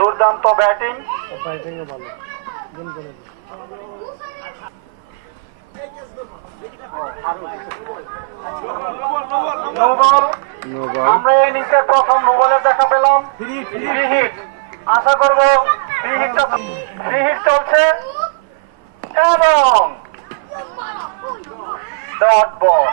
দুর্দান্ত ব্যাটিং। আমরা এই নিচে প্রথম নো বলের দেখা পেলাম। Free hit. আশা করব ফ্রি হিটটা ফ্রি হিট চলছে। এবং ডট বল।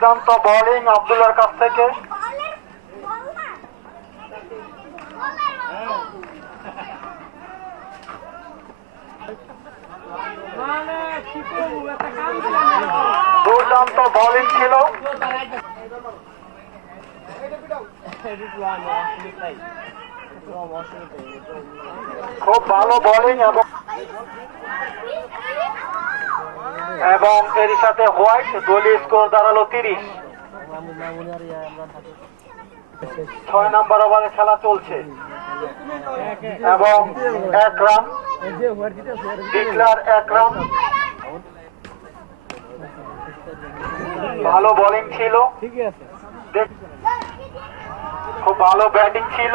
দুর্দান্ত বোলিং আব্দুল্লার কাছ থেকে। দুর্দান্ত বোলিং ছিল। খুব ভালো বোলিং এবং এবং এর সাথে হোয়াইট দলীয় স্কোর দাঁড়াল তিরিশ। ছয় নম্বর ওভারে খেলা চলছে। এবং এক রান ডিক্লার এক রান ভালো বোলিং ছিল। খুব ভালো ব্যাটিং ছিল।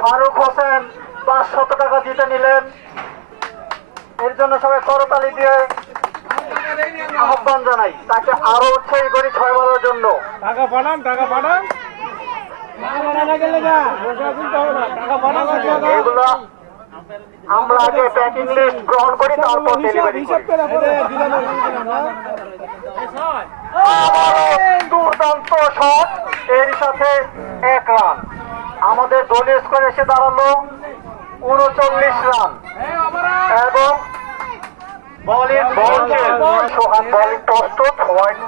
ফারুক হোসেন পাঁচশত টাকা জিতে নিলেন। এর জন্য সবাই করতালি দিয়ে আহ্বান জানাই। তাকে আরও উৎসাহী করি ছয় বলার জন্য। টাকা পাঠান টাকা পাঠান। টাকা এগুলো আমরা আগে প্যাকিং লিস্ট গ্রহণ করি তারপর ডেলিভারি দুর্দান্ত শট। এর সাথে এক রান আমাদের দলীয় স্কোর এসে দাঁড়াল উনচল্লিশ রান। এবং হোয়াইট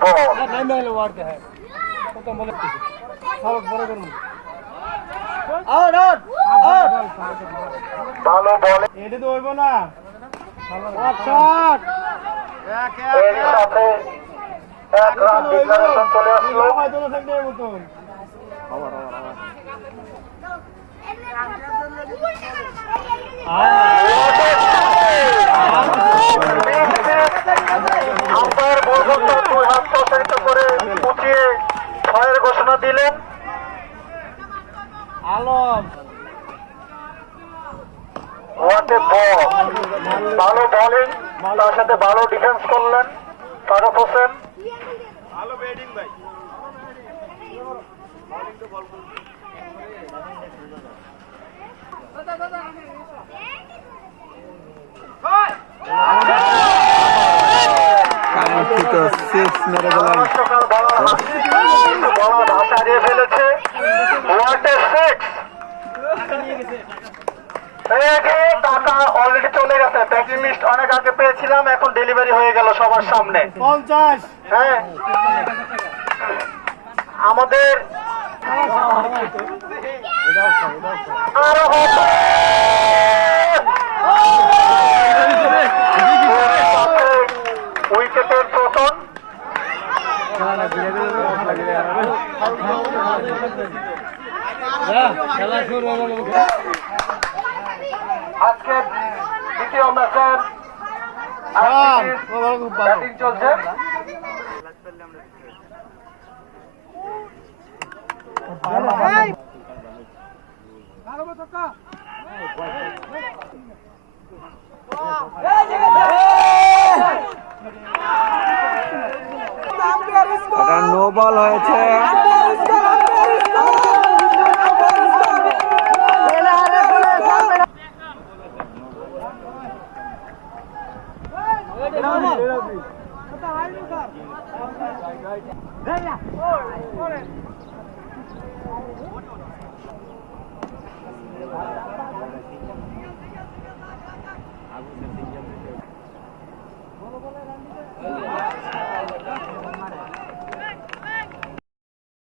ভালো বলে এক চলে আসলো। দিলেন আলম। ওয়াটে বল। ভালো বলিং তার সাথে ভালো ডিফেন্স করলেন ফারুক হোসেন। সিক্স মেরে দিলেন ফেলেছে ওয়াটে টাকা অলরেডি চলে গেছে প্যাকিং লিস্ট অনেক আগে পেয়েছিলাম এখন ডেলিভারি হয়ে গেল সবার সামনে পঞ্চাশ। হ্যাঁ। আমাদের আরও হবে। উইকেটের পতন খেলা শুরু হয়ে গেল আজকে দ্বিতীয় ম্যাচের ব্যাটিং চলছে। নো বল হয়েছে। ¡Venga!